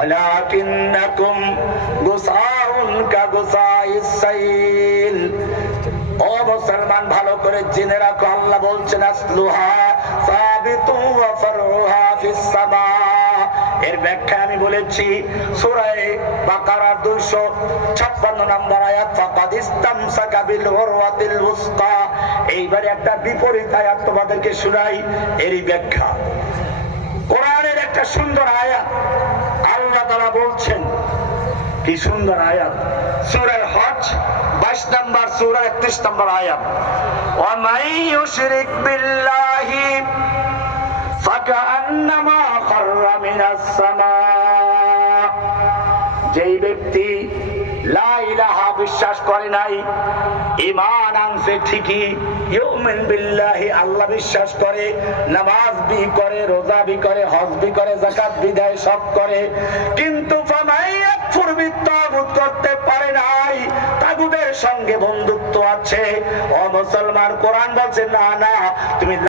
ওয়ালাকিন্নাকুম গুসাউন কাগুসাইস সাইল। ও মুসলমান, ভালো করে জেনে রাখো, আল্লাহ বলছেন আসলুহা সাবিতু ওয়া ফারউহা ফিস সামা। এর ব্যাখ্যা আমি বলেছি সূরা বাকারা 256 নম্বর আয়াত, ফাকাদ ইসতামসাকা বিল উরওয়াতিল উসকা। এইবারে একটা বিপরীত আয়াত তোমাদেরকে শোনাই, এরই ব্যাখ্যা। কোরআনের একটা সুন্দর আয়াত, আল্লাহ তাআলা বলছেন, কি সুন্দর আয়াত, সূরা হজ 22 নম্বর সূরা 31 নম্বর আয়াত, ওয়া মান ইউশরিক বিল্লাহি ফাকান্নামা খাররা মিনাস সামা। যেই ব্যক্তি লা ইলাহা বিশ্বাস করে নাই, ঈমান আনছে ঠিকই, ইউমিন বিল্লাহি আল্লাহ বিশ্বাস করে, নামাজ বি করে, রোজা বি করে, হজ বি করে, যাকাত বি দেয়, সব করে, কিন্তু ফামাইয়াকফুর বিত্তাগুত করতে পারে নাই, তাগুতের সঙ্গে বন্ধুত্ব আছে। ও মুসলমান, কোরআন বলছে না না, তুমি